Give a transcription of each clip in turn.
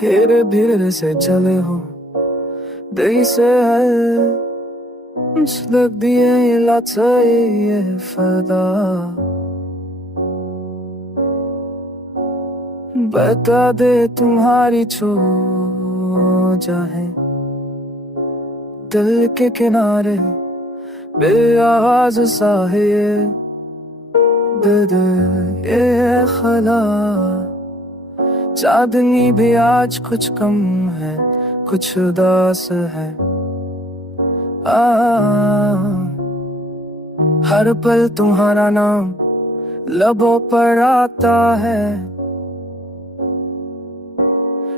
धीरे धीरे से चले हो देरी से है छलक दिए ये ये फदा बता दे तुम्हारी छो जाए दिल के किनारे बेआवाज सा है ये दर्द ये खला चांदनी भी आज कुछ कम है कुछ उदास है हर पल तुम्हारा नाम लबों पर आता है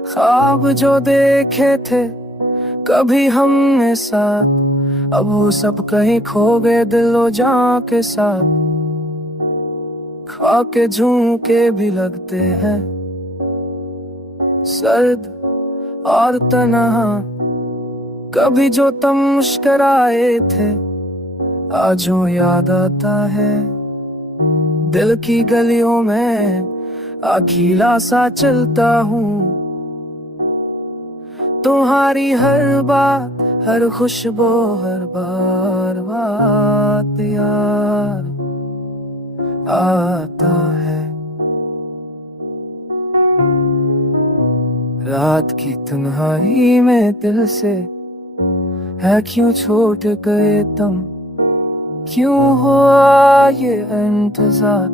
ख्वाब जो देखे थे कभी हमने साथ अब वो सब कहीं खो गए दिलो जान के साथ खा के झूके भी लगते हैं सर्द और तन्हा कभी जो तुम मुस्कुराए थे आज वो याद आता है दिल की गलियों में अकेला सा चलता हूँ तुम्हारी हर बात हर खुशबू हर बात यार आता है रात की तन्हाई में दिल से है क्यों छोड़ गए तुम क्यों हुआ ये इंतजार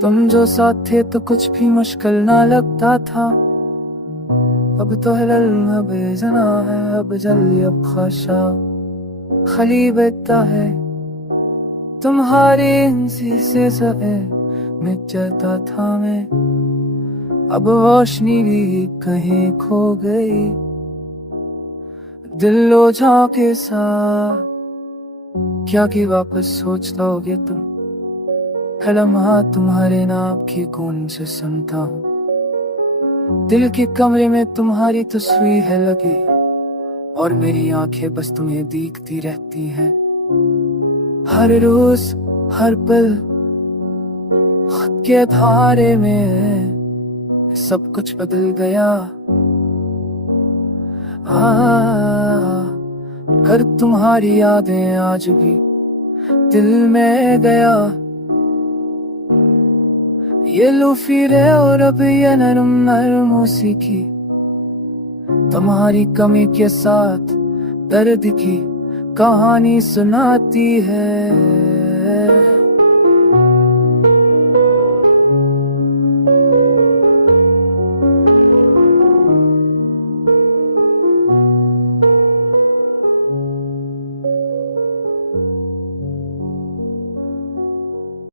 तुम जो साथ थे तो कुछ भी मुश्किल ना लगता था अब तो हलल अब जना है अब जल्दी अब खाशा खली बेता है तुम्हारे से सहे मिट जाता था मैं अब रोशनी भी कहीं खो गई दिल लो झांके साथ क्या कि वापस सोचता होगे तुम हर लम्हा तुम्हारे नाम की गूंज से सुनता हूँ दिल के कमरे में तुम्हारी तस्वीर है लगी और मेरी आंखें बस तुम्हें देखती रहती हैं हर रोज हर पल खुद के धारे में सब कुछ बदल गया कर तुम्हारी यादें आज भी दिल में गया ये लो फिरे और अब ये नरम नरम मौसीकी तुम्हारी कमी के साथ दर्द की कहानी सुनाती है